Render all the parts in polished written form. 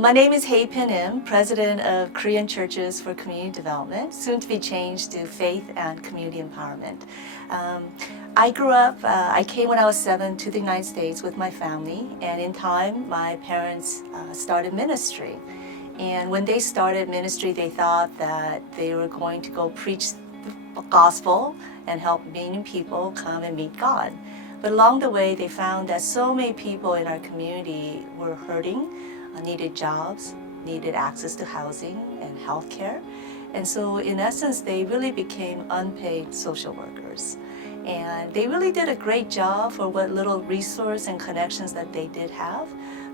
My name is Hyepin, President of Korean Churches for Community Development, soon to be changed to Faith and Community Empowerment. I came when I was 7 to the United States with my family, and in time, my parents started ministry. And when they started ministry, they thought that they were going to go preach the gospel and help many people come and meet God. But along the way, they found that so many people in our community were hurting, needed jobs, needed access to housing and health care. And so in essence, they really became unpaid social workers. And they really did a great job for what little resource and connections that they did have.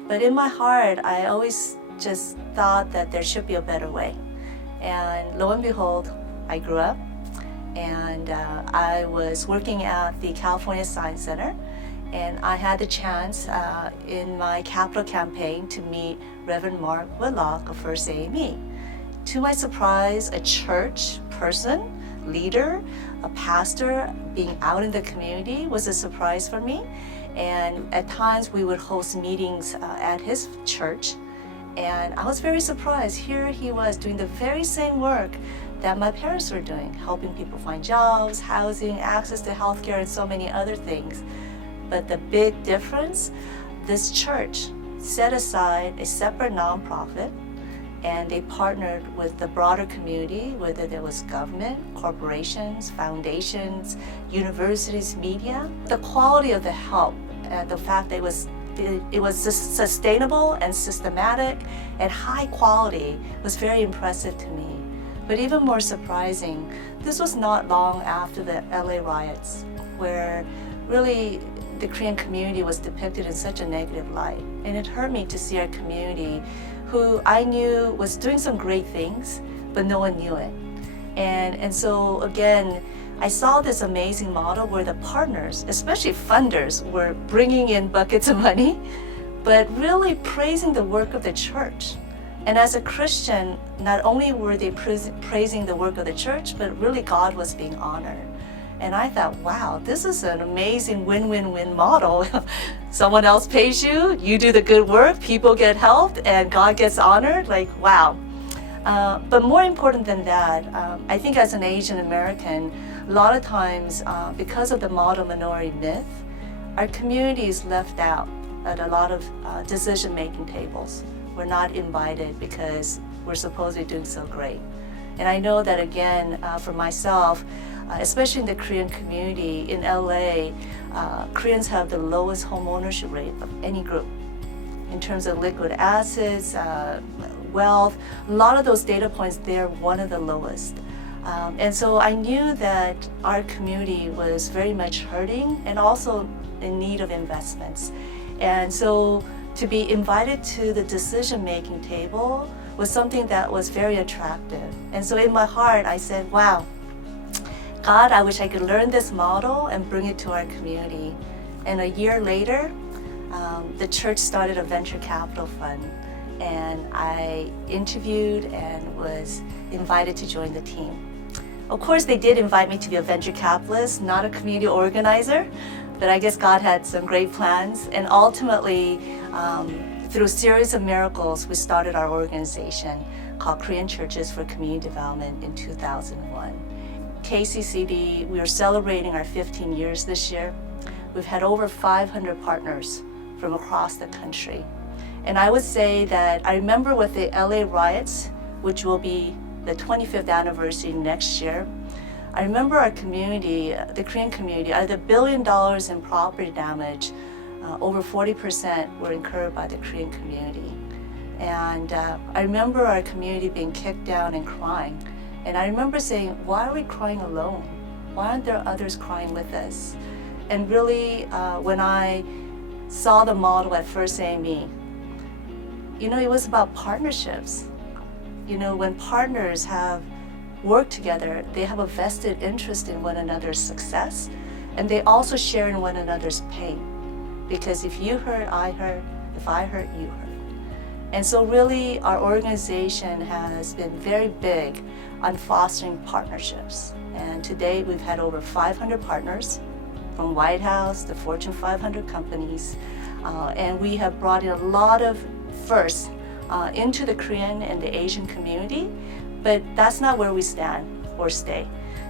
But in my heart, I always just thought that there should be a better way. And lo and behold, I grew up and I was working at the California Science Center. And I had the chance in my capital campaign to meet Reverend Mark Whitlock of First AME. To my surprise, a church person, leader, a pastor being out in the community was a surprise for me. And at times we would host meetings at his church. And I was very surprised. Here he was doing the very same work that my parents were doing, helping people find jobs, housing, access to healthcare, and so many other things. But the big difference, this church set aside a separate nonprofit and they partnered with the broader community, whether there was government, corporations, foundations, universities, media. The quality of the help and the fact that it was sustainable and systematic and high quality was very impressive to me. But even more surprising, this was not long after the LA riots, where really the Korean community was depicted in such a negative light. And it hurt me to see our community, who I knew was doing some great things, but no one knew it. And so again, I saw this amazing model where the partners, especially funders, were bringing in buckets of money, but really praising the work of the church. And as a Christian, not only were they praising the work of the church, but really God was being honored. And I thought, wow, this is an amazing win-win-win model. Someone else pays you, you do the good work, people get helped, and God gets honored. Like, wow. But more important than that, I think as an Asian American, a lot of times, because of the model minority myth, our community is left out at a lot of decision-making tables. We're not invited because we're supposed to be doing so great. And I know that again, for myself, especially in the Korean community in LA, Koreans have the lowest home ownership rate of any group. In terms of liquid assets, wealth, a lot of those data points, they're one of the lowest. And so I knew that our community was very much hurting and also in need of investments. And so to be invited to the decision-making table was something that was very attractive. And so in my heart, I said, wow, God, I wish I could learn this model and bring it to our community. And a year later, the church started a venture capital fund. And I interviewed and was invited to join the team. Of course, they did invite me to be a venture capitalist, not a community organizer, but I guess God had some great plans. And ultimately, through a series of miracles, we started our organization called Korean Churches for Community Development in 2001. KCCD, we are celebrating our 15 years this year. We've had over 500 partners from across the country. And I would say that I remember with the LA riots, which will be the 25th anniversary next year, I remember our community, the Korean community, out of the $1 billion in property damage, over 40% were incurred by the Korean community. And I remember our community being kicked down and crying. And I remember saying, why are we crying alone? Why aren't there others crying with us? And really, when I saw the model at First AME, it was about partnerships. When partners have worked together, they have a vested interest in one another's success, and they also share in one another's pain. Because if you hurt, I hurt. If I hurt, you hurt. And so really, our organization has been very big on fostering partnerships. And to date, we've had over 500 partners from White House to Fortune 500 companies. And we have brought in a lot of firsts into the Korean and the Asian community, but that's not where we stand or stay.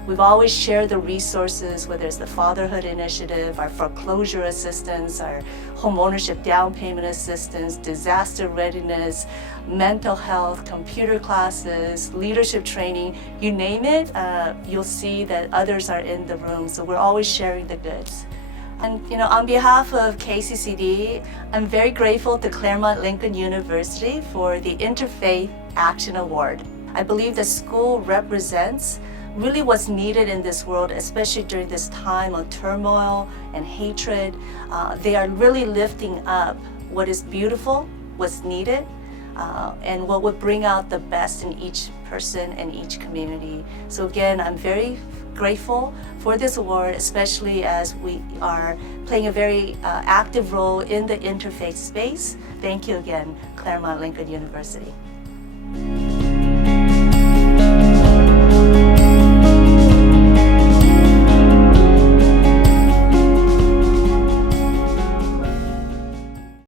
We've always shared the resources, whether it's the Fatherhood Initiative, our foreclosure assistance, our home ownership down payment assistance, disaster readiness, mental health, computer classes, leadership training, you name it, you'll see that others are in the room. So we're always sharing the goods. And on behalf of KCCD, I'm very grateful to Claremont Lincoln University for the Interfaith Action Award. I believe the school represents really what's needed in this world, especially during this time of turmoil and hatred. They are really lifting up what is beautiful, what's needed, and what would bring out the best in each person and each community. So again, I'm very grateful for this award, especially as we are playing a very active role in the interfaith space. Thank you again, Claremont Lincoln University.